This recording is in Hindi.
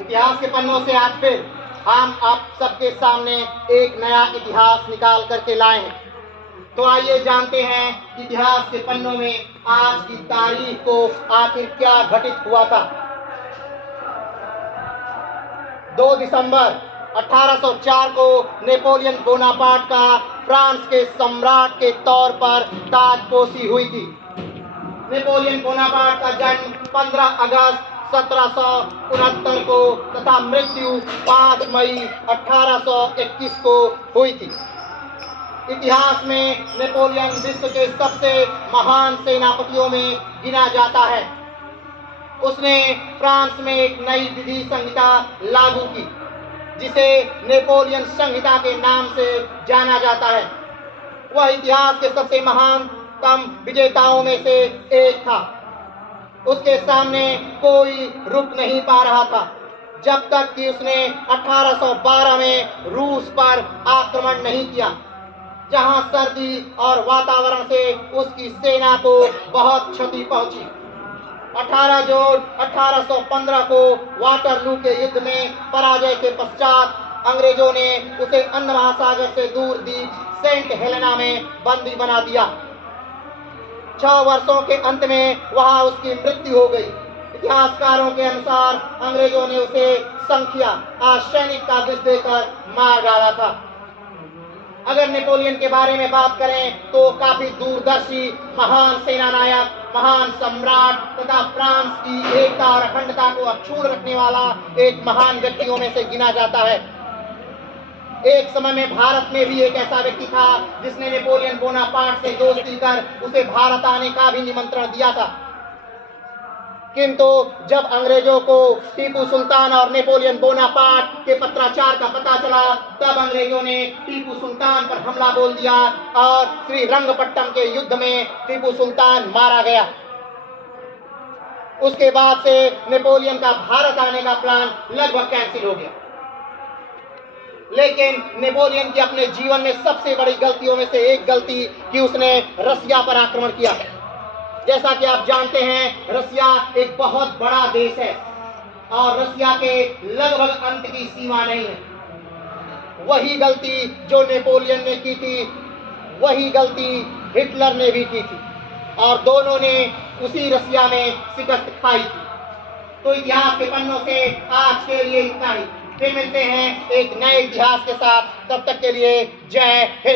इतिहास के पन्नों से आज फिर हम आप सबके सामने एक नया इतिहास निकाल करके लाए हैं। तो आइए जानते हैं इतिहास के पन्नों में आज की तारीख को आखिर क्या घटित हुआ था। 2 दिसंबर 1804 को नेपोलियन बोनापार्ट का फ्रांस के सम्राट के तौर पर ताजपोशी हुई थी। नेपोलियन बोनापार्ट का जन्म 15 अगस्त 1769 को तथा मृत्यु 5 मई 1821 को हुई थी। इतिहास में नेपोलियन विश्व के सबसे महान सेनापतियों में गिना जाता है। उसने फ्रांस में एक नई विधि संहिता लागू की जिसे नेपोलियन संहिता के नाम से जाना जाता है। वह इतिहास के सबसे महानतम विजेताओं में से एक था। उसके सामने कोई रुक नहीं पा रहा था जब तक कि उसने 1812 में रूस पर आक्रमण नहीं किया, जहां सर्दी और वातावरण से उसकी सेना को बहुत क्षति पहुंची। 18 जून 1815 को वाटरलू के युद्ध में पराजय के पश्चात अंग्रेजों ने उसे अंध महासागर से दूर द्वीप सेंट हेलेना में बंदी बना दिया। 6 वर्षों के अंत में वहां उसकी मृत्यु हो गई। इतिहासकारों के अनुसार अंग्रेजों ने उसे संख्या सैनिक का विष देकर मार डाला था। अगर नेपोलियन के बारे में बात करें तो काफी दूरदर्शी महान सेनानायक, महान सम्राट तथा फ्रांस की एकता और अखंडता को अक्षुण्ण रखने वाला एक महान व्यक्तियों में से गिना जाता है। एक समय में भारत में भी एक ऐसा व्यक्ति था जिसने नेपोलियन बोनापार्ट से दोस्ती कर उसे भारत आने का भी निमंत्रण दिया था। किंतु जब अंग्रेजों को टीपू सुल्तान और नेपोलियन बोनापार्ट के पत्राचार का पता चला, तब अंग्रेजों ने टीपू सुल्तान पर हमला बोल दिया और श्रीरंगपट्टम के युद्ध में टीपू सुल्तान मारा गया। उसके बाद से नेपोलियन का भारत आने का प्लान लगभग कैंसिल हो गया। लेकिन नेपोलियन की अपने जीवन में सबसे बड़ी गलतियों में से एक गलती कि उसने रसिया पर आक्रमण किया। जैसा कि आप जानते हैं, रसिया एक बहुत बड़ा देश है और रसिया के लगभग अंत की सीमा नहीं है। वही गलती जो नेपोलियन ने की थी, वही गलती हिटलर ने भी की थी और दोनों ने उसी रसिया में शिकस्त खाई थी। तो इतिहास के पन्नों से आज के लिए इतना ही। फिर मिलते हैं एक नए इतिहास के साथ। तब तक के लिए जय हिंद।